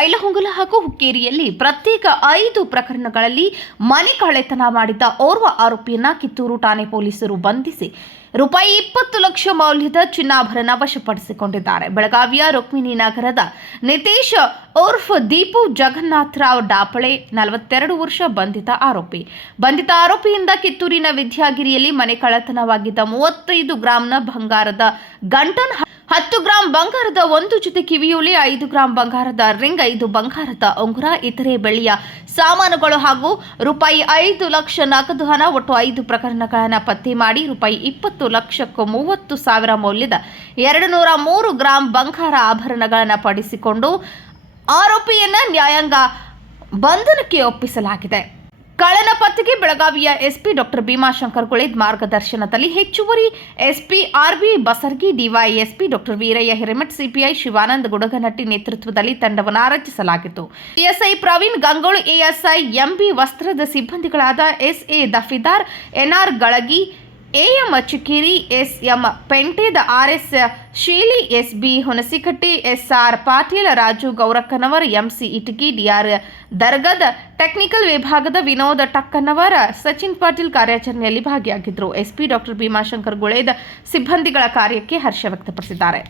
ಬೈಲಹೊಂಗಲ ಹಾಗೂ ಹುಕ್ಕೇರಿಯಲ್ಲಿ ಪ್ರತ್ಯೇಕ 5 ಪ್ರಕರಣಗಳಲ್ಲಿ ಮನೆ ಕಳ್ಳತನ ಮಾಡಿದ್ದ ಓರ್ವ ಆರೋಪಿಯನ್ನ ಕಿತ್ತೂರು ಠಾಣೆ ಪೊಲೀಸರು ಬಂಧಿಸಿ ರೂಪಾಯಿ 20 ಲಕ್ಷ ಮೌಲ್ಯದ ಚಿನ್ನಾಭರಣ ವಶಪಡಿಸಿಕೊಂಡಿದ್ದಾರೆ. ಬೆಳಗಾವಿಯ ರುಕ್ಮಿಣಿ ನಗರದ ನಿತೇಶ್ ಉರ್ಫ್ ದೀಪು ಜಗನ್ನಾಥರಾವ್ ಡಾಪಳೆ 42 ವರ್ಷ ಬಂಧಿತ ಆರೋಪಿಯಿಂದ ಕಿತ್ತೂರಿನ ವಿದ್ಯಾಗಿರಿಯಲ್ಲಿ ಮನೆ ಕಳ್ಳತನವಾಗಿದ್ದ 35 ಗ್ರಾಂನ ಬಂಗಾರದ ಗಂಟನ್, 10 ಗ್ರಾಂ ಬಂಗಾರದ 1 ಜೊತೆ ಕಿವಿಯೋಲೆ, 5 ಗ್ರಾಂ ಬಂಗಾರದ ರಿಂಗ್, 5 ಬಂಗಾರದ ಉಂಗುರ, ಇತರೆ ಬೆಳ್ಳಿಯ ಸಾಮಾನುಗಳು ಹಾಗೂ ರೂಪಾಯಿ 5 ಲಕ್ಷ ನಗದು ಹಣ, ಒಟ್ಟು 5 ಪ್ರಕರಣಗಳನ್ನು ಪತ್ತೆ ಮಾಡಿ ರೂಪಾಯಿ 20 ಲಕ್ಷಕ್ಕೂ 30,000 ಮೌಲ್ಯದ 203 ಗ್ರಾಂ ಬಂಗಾರ ಆಭರಣಗಳನ್ನು ಪಡಿಸಿಕೊಂಡು ಆರೋಪಿಯನ್ನ ನ್ಯಾಯಾಂಗ ಬಂಧನಕ್ಕೆ ಒಪ್ಪಿಸಲಾಗಿದೆ. ಕಳ್ಳನ ಪತ್ತೆಗೆ ಬೆಳಗಾವಿಯ ಎಸ್ಪಿ ಡಾಕ್ಟರ್ ಭೀಮಾಶಂಕರ್ ಗುಳೇದ್ ಮಾರ್ಗದರ್ಶನದಲ್ಲಿ ಹೆಚ್ಚುವರಿ SP RB Basargi, DYSP doctor Veerayya Hiremath, CPI Shivanand Gudaganatti ನೇತೃತ್ವದಲ್ಲಿ ತಂಡವನ್ನು ರಚಿಸಲಾಗಿತ್ತು. PSI Praveen Gangol, ASI MB Vastrad ಸಿಬ್ಬಂದಿಗಳಾದ SA Dafedar, NR Galagi, AM Chikkeri, SM Penteda, RS Sheeli, SB Hunasikatti, SR Patil, Raju Gowrakkanavar, MC Itagi, DR Dargad, technical ವಿಭಾಗದ ವಿನೋದ್ ಟಕ್ಕನ್ನವರ್, ಸಚಿನ್ ಪಾಟೀಲ್ ಕಾರ್ಯಾಚರಣೆಯಲ್ಲಿ ಭಾಗಿಯಾಗಿದ್ದರು. ಎಸ್ಪಿ ಡಾಕ್ಟರ್ ಭೀಮಾಶಂಕರ್ ಗುಳೇದ್ ಸಿಬ್ಬಂದಿಗಳ ಕಾರ್ಯಕ್ಕೆ ಹರ್ಷ ವ್ಯಕ್ತಪಡಿಸಿದ್ದಾರೆ.